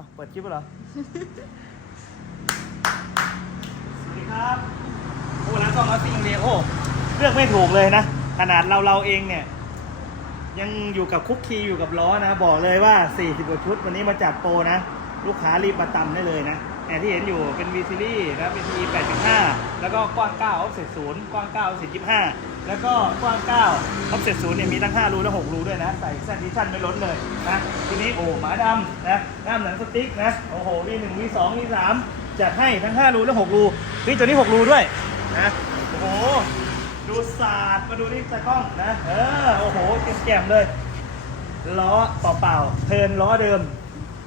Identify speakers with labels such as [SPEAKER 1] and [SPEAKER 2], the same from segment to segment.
[SPEAKER 1] อ้าวเปิดคลิปแล้วเหรอ สวัสดีครับ โอ้ร้านกล้องออสซิงเลยโอ้เลือกไม่ถูกเลยนะ ขนาดเราเราเองเนี่ย ยังอยู่กับคุกคีอยู่กับล้อนะ บอกเลยว่า40กว่าชุด วันนี้มาจัดโปรนะ ลูกค้ารีบมาตำได้เลยนะ แต่ที่เห็นอยู่เป็น V Series นะเป็น T 8.5 แล้วก็กว้าง 9 offset 0กว้าง 9 offset 25 แล้วก็กว้าง 9 offset 0เนี่ยมีทั้ง 5 รูและ 6 รูด้วยนะ ใส่แซนดิชั่นไม่ล้นเลยนะ ทีนี้โอ้หมาดำนะด้ามหนังสติ๊กนะ โอ้โห V1 V2 V3 จัดให้ทั้ง 5 รูและ 6 รูเฮ้ยตัวนี้ 6 รูด้วยนะ โอ้โห ดูศาสตร์มาดูนี่ตะกล้องนะ เออ โอ้โหแจ่มเลย ล้อเปล่าๆเทินล้อเดิม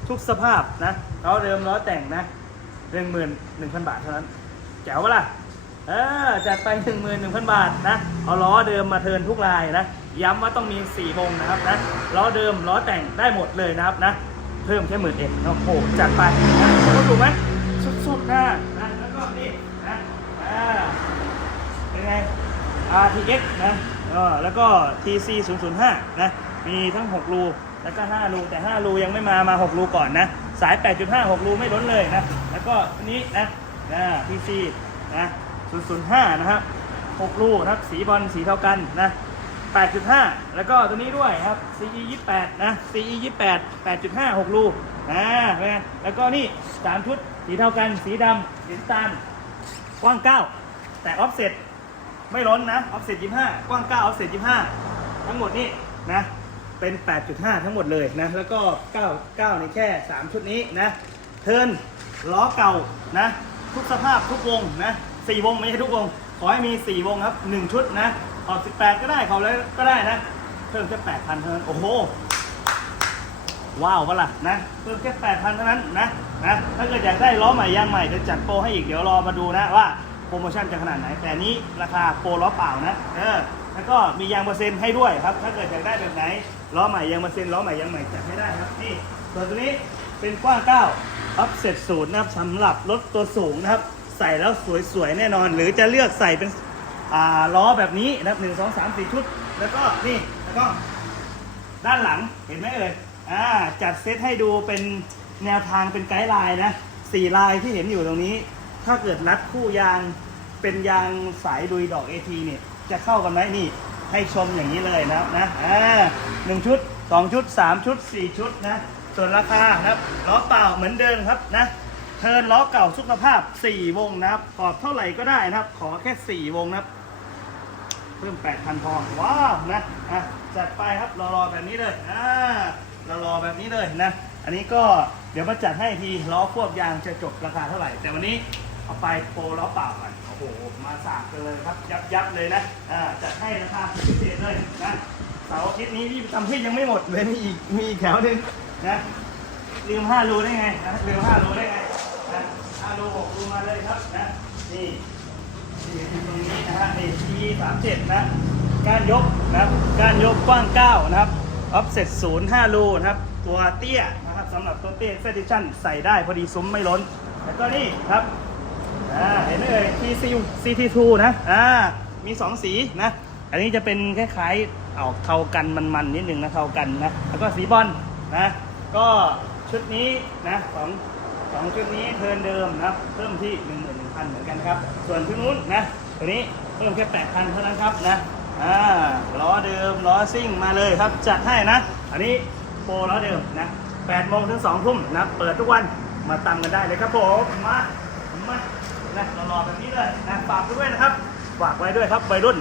[SPEAKER 1] ทุกสภาพนะล้อเดิมล้อแต่งนะ หนึ่งหมื่นหนึ่งพันบาทเท่านั้น แจ๋วปะล่ะเออจัดไปหนึ่งหมื่นหนึ่งพันบาทนะ เอาล้อเดิมมาเทินทุกลายนะ ย้ำว่าต้องมีสี่วงนะครับนะล้อเดิมล้อแต่งได้หมดเลยนะครับนะ เพิ่มแค่หมื่นเอ็ดโอ้โหจัดไปนะถูกไหมสุดๆนะนะแล้วก็นี่นะอ่าเป็นไง RTX นะแล้วก็ TC 0 0 5นะ มีทั้ง 6 รู แล้วก็ 5 รู แต่ 5 รูยังไม่มา มา 6 รูก่อนนะ สาย 8.5 6 รูไม่ล้นเลยนะ แล้วก็อันนี้นะนะ TC นะ 005 นะครับ 6 รูนะครับ สีบอลสีเท่ากันนะ 8.5 แล้วก็ตัวนี้ด้วยครับ CE 28 นะ CE 28 8.5 6 รูนะเป็นไงแล้วก็นี่ 3 ชุด สีเท่ากัน สีดำสีน้ำตาลกว้าง 9 แต่ออฟเซ็ตไม่ล้นนะ ออฟเซ็ต25 กว้าง 9 ออฟเซ็ต25 ทั้งหมดนี่นะ เป็น 8.5 ทั้งหมดเลยนะ แล้วก็ 9 9ในแค่ 3 ชุดนี้นะ เทินล้อเก่านะ ทุกสภาพทุกวงนะ4วงไม่ใช่ทุกวง ขอให้มี 4 วงครับ 1 ชุดนะ ขอบ 18 ก็ได้ขอบเลยก็ได้นะ เพิ่มแค่ 8,000 เท่านั้น โอ้โห ว้าวปะล่ะนะ เพิ่มแค่แปดพันเท่านั้นนะนะ ถ้าเกิดอยากได้ล้อใหม่ยางใหม่จะจัดโปรให้อีก เดี๋ยวรอมาดูนะว่าโปรโมชั่นจะขนาดไหน แต่นนี้ราคาโปรล้อเปล่านะ เออ แล้วก็มียางเปอร์เซ็นต์ให้ด้วยครับ ถ้าเกิดอยากได้แบบไหนล้อใหม่ยางเปอร์เซ็นต์ล้อใหม่ยางใหม่จัดให้ได้ครับนี่ส่วนตัวนี้เป็นกว้าง9อัพเสร็จศูนย์นะครับสำหรับรถตัวสูงนะครับ ใส่แล้วสวยๆแน่นอน หรือจะเลือกใส่เป็นล้อแบบนี้นะครับหนึ่งสองสามสี่ชุด แล้วก็นี่แล้วก็ด้านหลังเห็นไหมเอ่ยอ่าจัดเซตให้ดูเป็นแนวทางเป็นไกด์ไลน์นะสี่ลายที่เห็นอยู่ตรงนี้ ถ้าเกิดรัดคู่ยางเป็นยางสายดุยดอกเอทีเนี่ย จะเข้ากันไหมนี่ ให้ชมอย่างนี้เลยนะนะอ่าหนึ่งชุดสองชุดสามชุดสี่ชุดนะส่วนราคาครับล้อเปล่าเหมือนเดิมครับนะเทิร์นล้อเก่าสุขภาพ 4 วงนะครับขอบเท่าไหร่ก็ได้นะครับ ขอแค่ 4 วงนะครับ เพิ่ม 8,000พอว้าวนะอะจัดไปครับรอรอแบบนี้เลยอ่ารอรอแบบนี้เลยนะ อันนี้ก็เดี๋ยวมาจัดให้ทีล้อควบยางจะจบราคาเท่าไหร่ แต่วันนี้เอาไปโปรล้อเปล่าก่อน โอ้โห มาสากเลยครับ ยับยับเลยนะอ่าจัดให้ราคาพิเศษเลยนะ เสาร์อาทิตย์นี้ที่ทำที่ยังไม่หมดเลยมีอีก มีอีกแถวหนึงนะลืม5รูได้ไงนะลืม5รูได้ไงนะ5รู6รูมาเลยครับนะ นี่นี่ตรงนี้นะฮะนี่ T 3 7นะ การยกนะครับ การยกกว้าง9นะครับ offset 0 5รูนะครับ ตัวเตี้ยนะครับสำหรับตัวเตี้ย Fedition ใส่ได้พอดีซุ้มไม่ล้น แล้วก็นี่ครับ อ่าเห็นไหมเอ่ย TC CT2 นะอ่ามี 2 สีนะ อันนี้จะเป็นคล้ายๆออกเทากันมันๆนิดนึงนะเทากันนะ แล้วก็สีบอลนะ ก็ชุดนี้นะสองสองชุดนี้เทินเดิมนะเพิ่มที่ 1 1 0 0 0 เหมือนกันครับ ส่วนชุดนู้นนะตัวนี้เพิ่มแค่8,000 เท่านั้นครับนะอ่าล้อเดิมล้อซิ่งมาเลยครับ จัดให้นะ อันนี้โปรล้อเดิมนะ8โมงถึง2ทุ่มนะ เปิดทุกวันมาตามกันได้เลยครับผม มา มา นะรอๆแบบนี้เลยนะฝากด้วยนะครับ ฝากไว้ด้วยครับวัยรุ่น